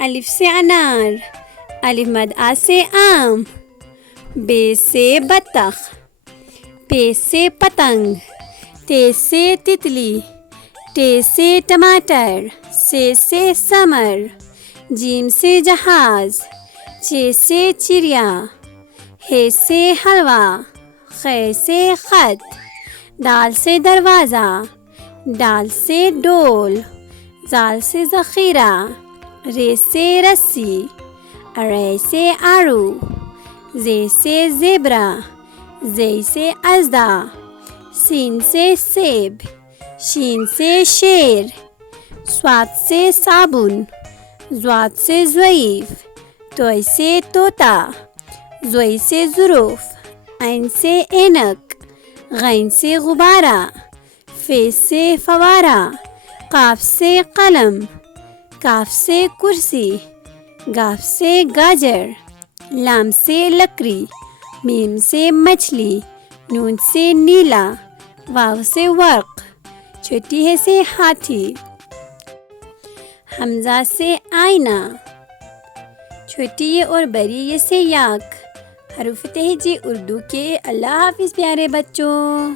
الف سے انار، الف مد آ سے آم، بے سے بطخ، پے سے پتنگ، تے سے تتلی، ٹے سے ٹماٹر، سے ثمر، جیم سے جہاز، چے سے چڑیا، ہے سے حلوہ، خے سے خط، دال سے دروازہ، ڈال سے ڈول، زال سے ذخیرہ، رے سے رسی، رے سے آڑو، زے سے زیبرا، زے سے اژدہا، سین سے سیب، شین سے شیر، صاد سے صابن، ضاد سے ضعیف، طوع سے طوطا، ظوئی سے ظروف، عین سے عینک، غین سے غبارہ، فے سے فوارہ، قاف سے قلم، کاف سے کرسی، گاف سے گاجر، لام سے لکڑی، میم سے مچھلی، نون سے نیلا، واو سے ورق، چھوٹی ہے سے ہاتھی، حمزہ سے آئینہ، چھوٹی یہ اور بڑی یہ سے یاک۔ حروف تہجی اردو کے۔ اللہ حافظ پیارے بچوں۔